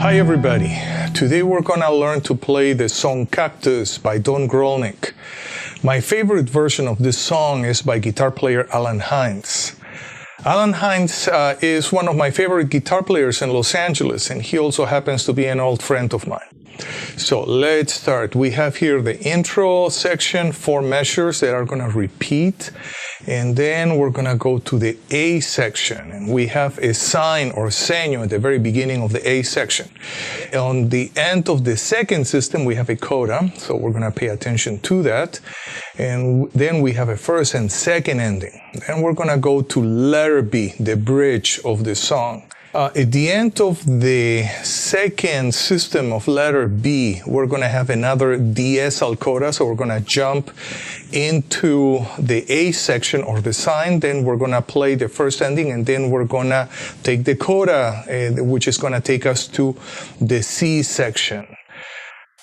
Hi everybody, today we're gonna learn to play the song Cactus by Don Grolnick. My favorite version of this song is by guitar player Allen Hinds. Allen Hinds is one of my favorite guitar players in Los Angeles, and he also happens to be an old friend of mine. So let's start. We have here the intro section, 4 measures that are going to repeat, and then we're going to go to the A section, and we have a sign or seño at the very beginning of the A section. On the end of the second system, we have a coda, so we're going to pay attention to that, and then we have a first and second ending. Then we're going to go to letter B, the bridge of the song. At the end of the second system of letter B, we're going to have another DS al coda, so we're going to jump into the A section or the sign, then we're going to play the first ending, and then we're going to take the coda, which is going to take us to the C section.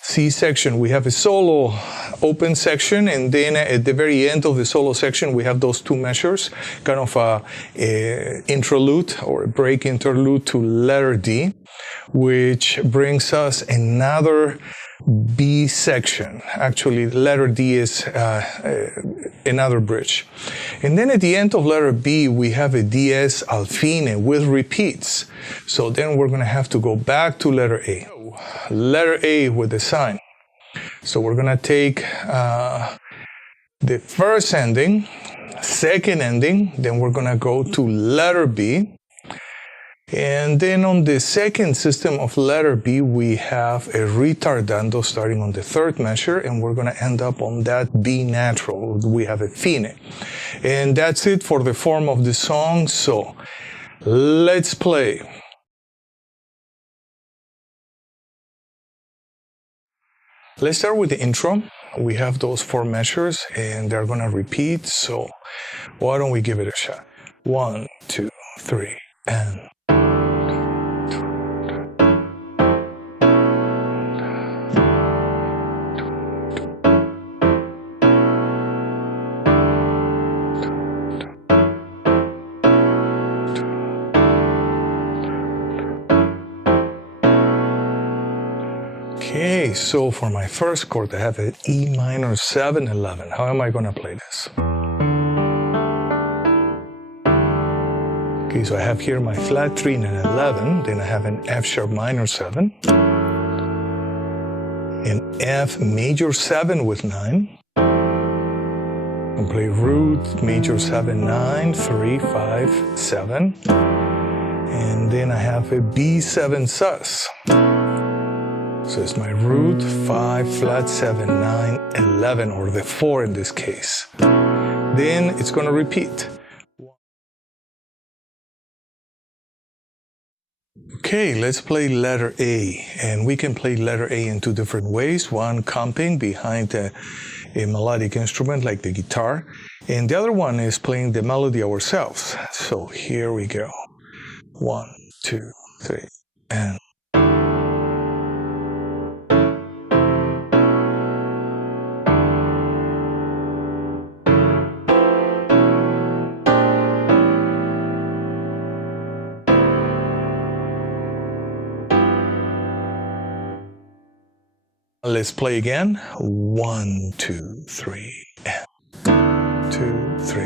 C section, we have a solo open section, and then at the very end of the solo section, we have those 2 measures, kind of a interlude or a break interlude to letter D, which brings us another B section. Actually, letter D is another bridge. And then at the end of letter B, we have a DS al fine with repeats. So then we're going to have to go back to letter A. Letter A with the sign. So we're going to take the first ending, second ending, then we're going to go to letter B. And then on the second system of letter B, we have a retardando starting on the 3rd measure, and we're going to end up on that B natural. We have a fine. And that's it for the form of the song. So let's play. Let's start with the intro. We have those 4 measures, and they're going to repeat. So why don't we give it a shot? 1, 2, 3, and... Okay, so for my first chord, I have an E minor 7/11. How am I going to play this? Okay, so I have here my flat 3 and an 11, then I have an F sharp minor 7, an F major 7 with 9, and play root major 7, 9, 3, 5, 7, and then I have a B7 sus. So it's my root, 5, flat 7, 9, 11, or the 4 in this case. Then it's going to repeat. Okay, let's play letter A. And we can play letter A in 2 different ways. One, comping behind a melodic instrument like the guitar. And the other one is playing the melody ourselves. So here we go. 1, 2, 3, and... Let's play again. 1, 2, 3, and 2, 3.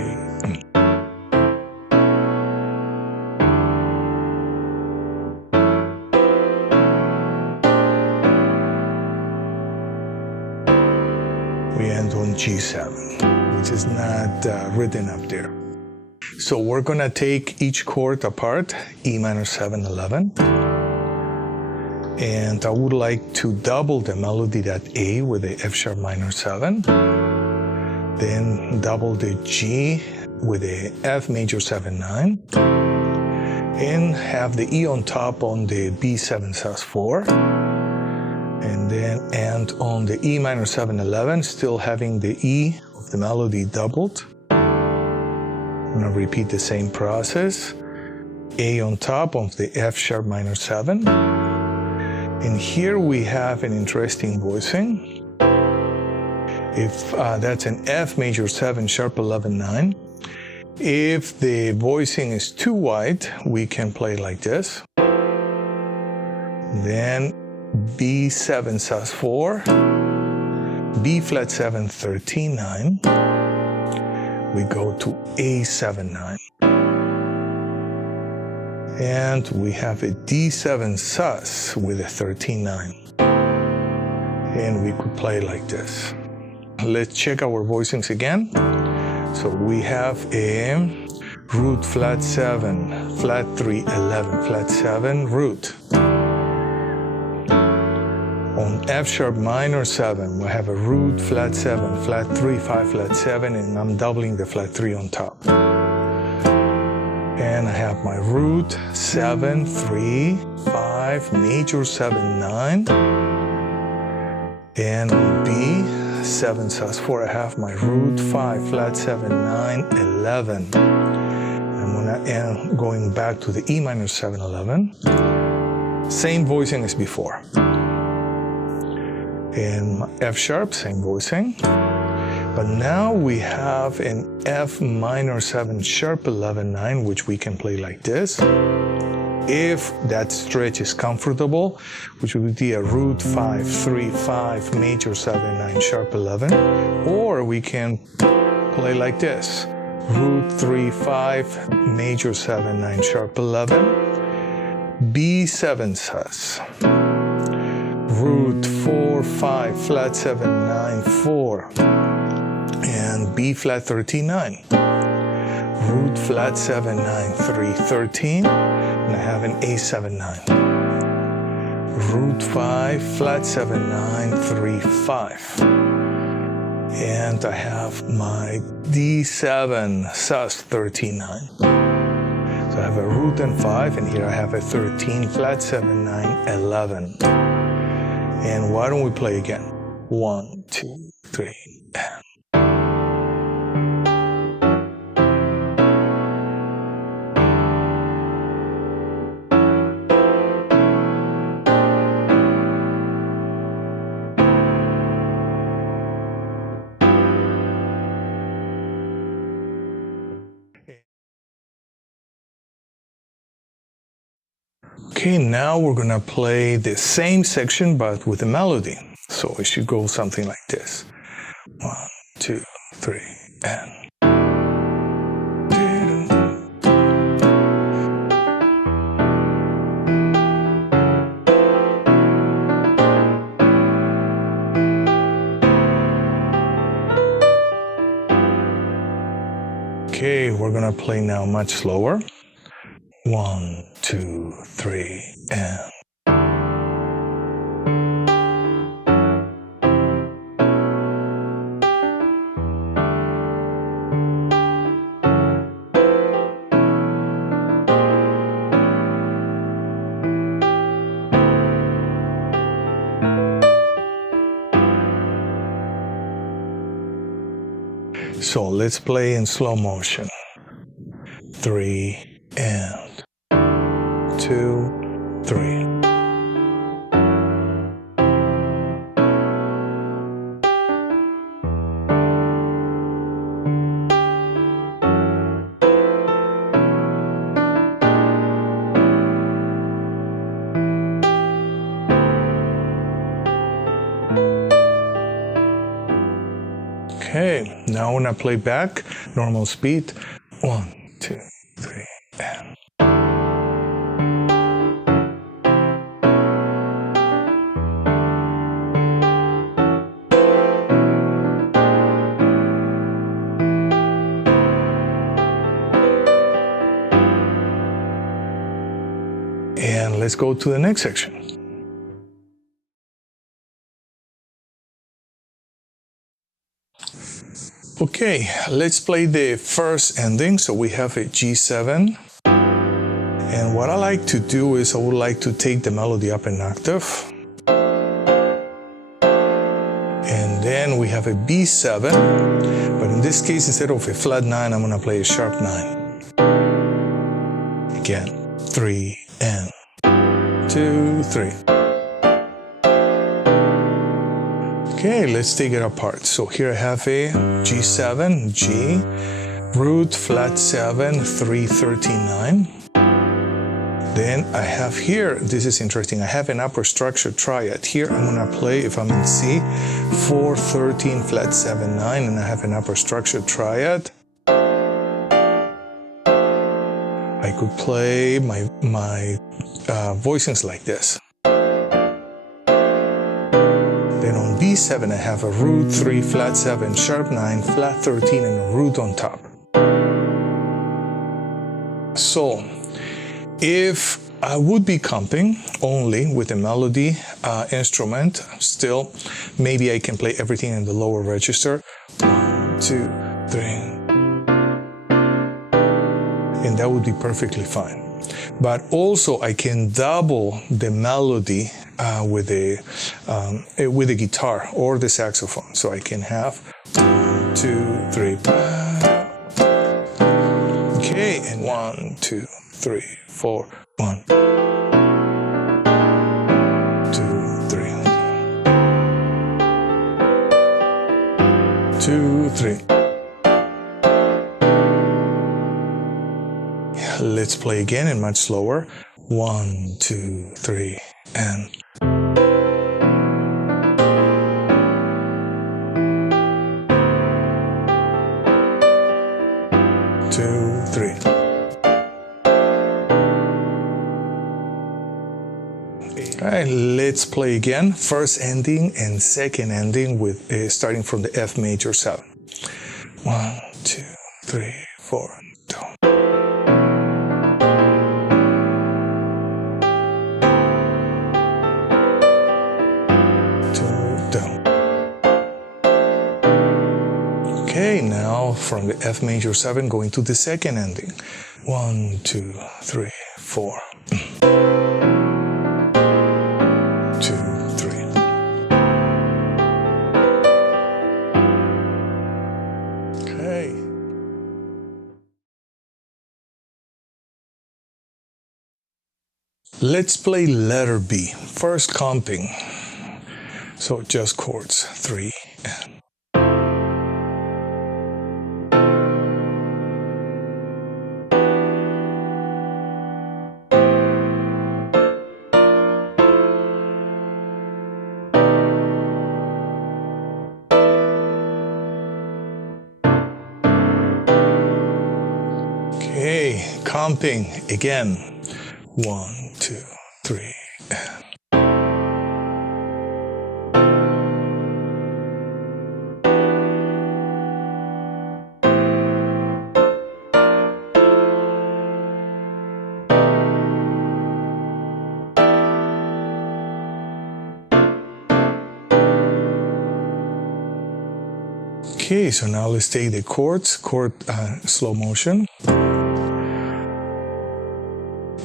We end on G7, which is not written up there. So we're going to take each chord apart, E minor 7/11. And I would like to double the melody, that A, with the F sharp minor 7. Then double the G with the F major 7, 9. And have the E on top on the B7 sus 4. And then end on the E minor 7/11, still having the E of the melody doubled. I'm going to repeat the same process. A on top of the F sharp minor 7. And here we have an interesting voicing. If that's an F major 7 sharp 11 9. If the voicing is too wide, we can play like this. then B7 sus4, B flat 7 13 9. We go to A7 9. And we have a D7 sus with a 13 9. And we could play like this. Let's check our voicings again. So we have a root flat 7, flat 3, 11, flat 7, root. On F sharp minor 7, we have a root flat 7, flat 3, 5, flat 7, and I'm doubling the flat 3 on top. And I have my root 7, 3, 5, major 7, 9. And on B, 7 sus4, I have my root 5, flat 7, 9, 11. I'm gonna end going back to the E minor 7, 11. Same voicing as before. In F sharp, same voicing. But now we have an F minor 7 sharp 11 9, which we can play like this. If that stretch is comfortable, which would be a root 5 3 5 major 7 9 sharp 11, or we can play like this: root 3 5 major 7 9 sharp 11, B7 sus, root 4 5 flat 7 9 4, and B flat 13 9, root flat 7 9 3 13, and I have an A7 9, root 5 flat 7 9 3 5, and I have my D7 sus 13 9. So I have a root and 5, and here I have a 13 flat 7 9 11. And why don't we play again? 1 2 3 and. Okay, now we're gonna play the same section but with a melody. So it should go something like this. 1 2 3 and. Okay, we're gonna play now much slower. 1 2 3 and. So let's play in slow motion. 3 and 2 3. Okay, now when I play back, normal speed, 1 2 3 and. And let's go to the next section. Okay, let's play the first ending. So we have a G7. And what I like to do is I would like to take the melody up an octave. And then we have a B7. But in this case, instead of a flat 9, I'm going to play a sharp 9. Again, 3 and 2 3. Okay, let's take it apart. So here I have a G7, G, root flat 7, 3 13 9, Then I have here, this is interesting, I have an upper structure triad. Here I'm gonna play, if I'm in C, 4, 13, flat 7, 9, and I have an upper structure triad. I could play my voicings like this. Then on B7 I have a root 3, flat 7, sharp 9, flat 13, and a root on top. So, if I would be comping only with a melody instrument, still, maybe I can play everything in the lower register. 1, 2, 3. And that would be perfectly fine. But also I can double the melody with the guitar or the saxophone. So I can have 1, 2, 3. Okay, and 1, 2, 3, 4, 1, 2, 3, 2, 3. Let's play again and much slower. 1, 2, 3, and 2, 3. All right, let's play again. First ending and second ending with starting from the F major 7. 1, 2, 3, 4, down. Okay, now from the F major 7 going to the second ending. 1, 2, 3, 4. 2, 3. Okay. Let's play letter B. First comping. So just chords 3 and. Okay, comping again. 1, 2, 3, and. Okay, so now let's take the chords, slow motion.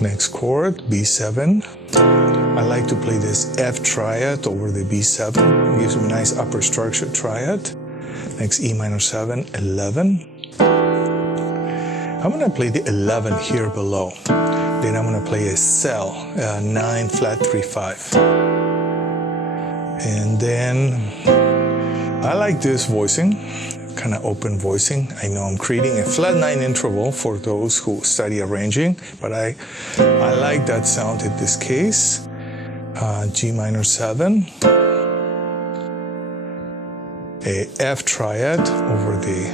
Next chord, B7. I like to play this F triad over the B7. It gives me a nice upper structure triad. Next, E minor 7, 11. I'm gonna play the 11 here below. Then I'm gonna play a cell, 9, flat 3, 5. And then I like this voicing, kind of open voicing. I know I'm creating a flat 9 interval for those who study arranging, but I like that sound in this case. G minor 7, a F triad over the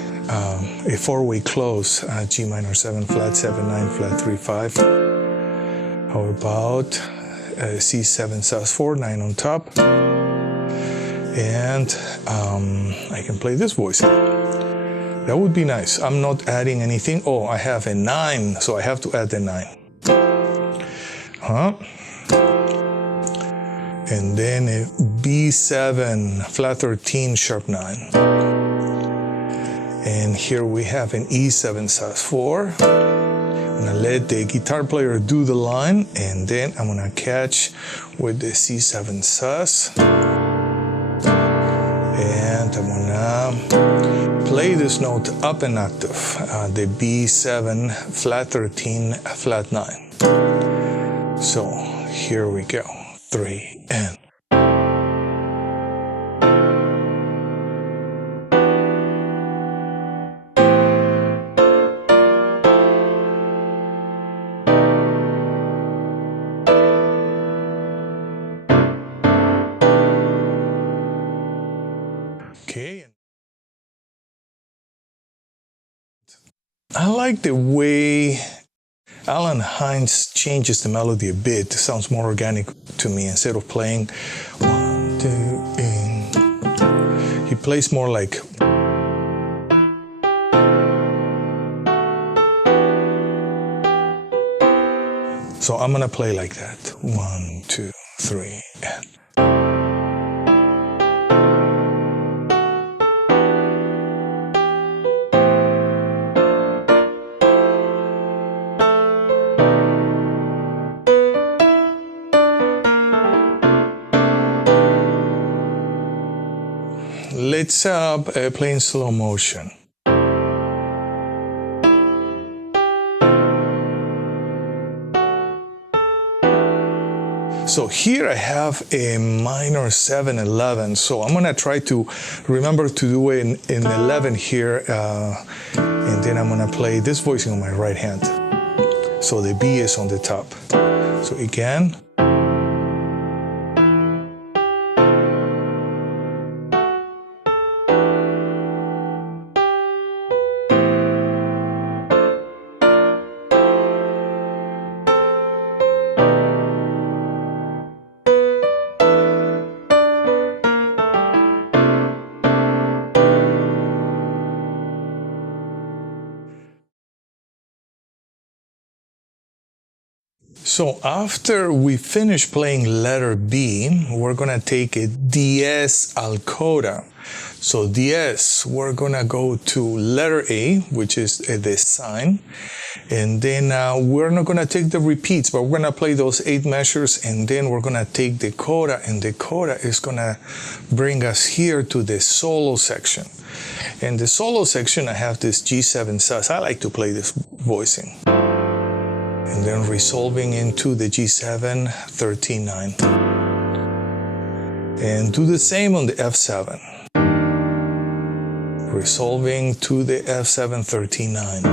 a 4-way close, G minor 7, flat 7, 9, flat 3, 5. How about C7 sus4, 9 on top. And I can play this voice. That would be nice. I'm not adding anything. Oh, I have a 9, so I have to add the 9. And then a B7, flat 13, sharp 9. And here we have an E7 sus4. I'm gonna let the guitar player do the line, and then I'm gonna catch with the C7 sus. And I'm gonna play this note up an octave, the B7, flat 13, flat 9. So here we go, 3 and. Okay. I like the way Allen Hinds changes the melody a bit. It sounds more organic to me. Instead of playing 1, 2, he plays more like. So I'm gonna play like that. 1, 2, 3, and. Let's play in slow motion. So here I have a minor 7/11, so I'm gonna try to remember to do it in 11 here, and then I'm gonna play this voicing on my right hand. So the B is on the top. So again. So after we finish playing letter B, we're gonna take a DS al coda. So DS, we're gonna go to letter A, which is the sign. And then we're not gonna take the repeats, but we're gonna play those 8 measures, and then we're gonna take the coda, and the coda is gonna bring us here to the solo section. In the solo section, I have this G7 sus. I like to play this voicing. And then resolving into the G7, 13/9. And do the same on the F7. Resolving to the F7, 13/9.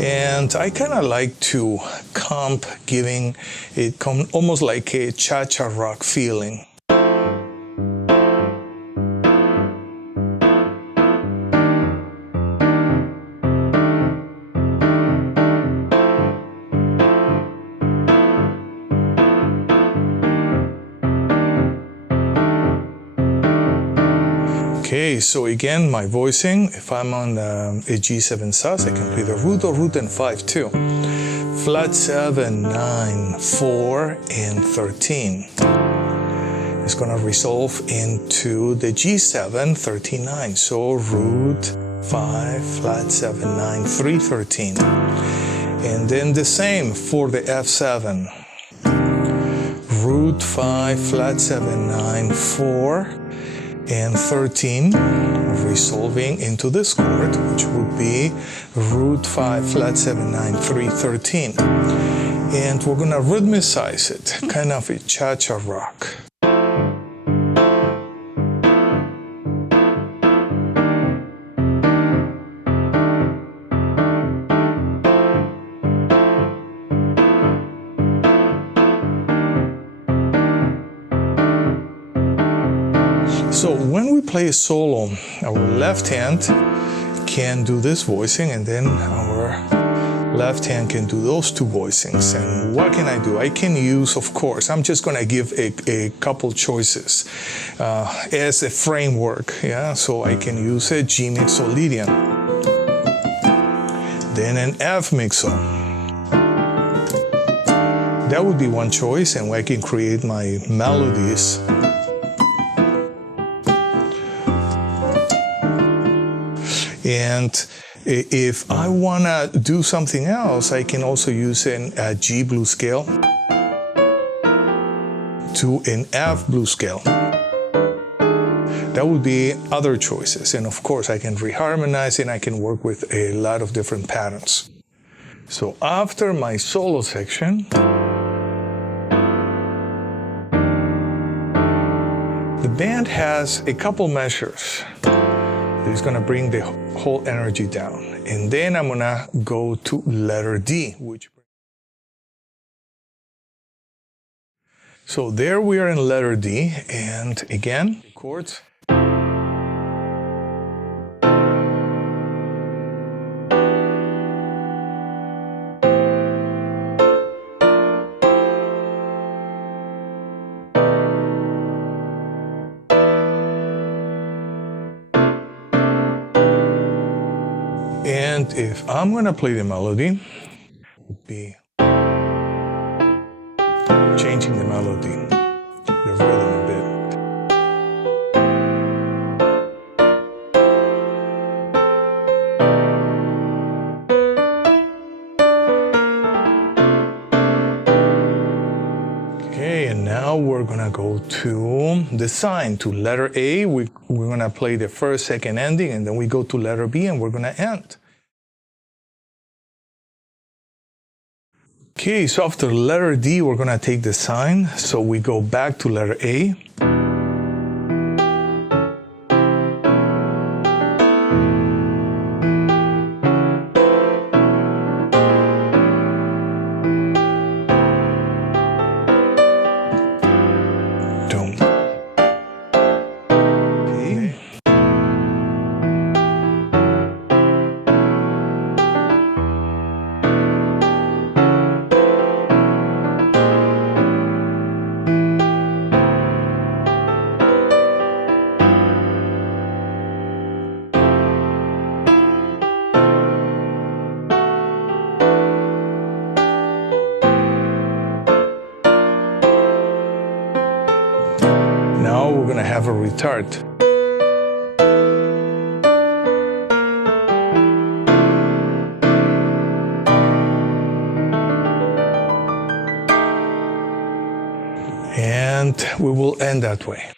And I kind of like to comp, giving it almost like a cha-cha rock feeling. Okay, so again, my voicing, if I'm on a G7 sus, I can play the root or root and 5-2. Flat 7, 9, 4, and 13. It's gonna resolve into the G7, 13/9. So root 5, flat 7, 9, 3, 13. And then the same for the F7. Root 5, flat 7, 9, 4, and 13, resolving into this chord, which would be root 5, flat 7, 9, 3, 13. And we're gonna rhythmicize it, kind of a cha-cha rock. So when we play a solo, our left hand can do this voicing, and then our left hand can do those 2 voicings. And what can I do? I can use, of course, I'm just gonna give a couple choices as a framework, yeah? So I can use a G mixolydian, then an F mixo. That would be one choice, and I can create my melodies. And if I want to do something else, I can also use a G blues scale to an F blues scale. That would be other choices. And of course, I can reharmonize and I can work with a lot of different patterns. So after my solo section, the band has a couple measures. It's gonna bring the whole energy down. And then I'm gonna go to letter D, so there we are in letter D, and again, chords. And if I'm gonna play the melody, would be changing the melody, the rhythm a bit. Okay, and now we're gonna go to the sign, to letter A. We're gonna play the first, second ending, and then we go to letter B and we're gonna end. Okay, so after letter D, we're gonna take the sign. So we go back to letter A. Now we're gonna have a retard. And we will end that way.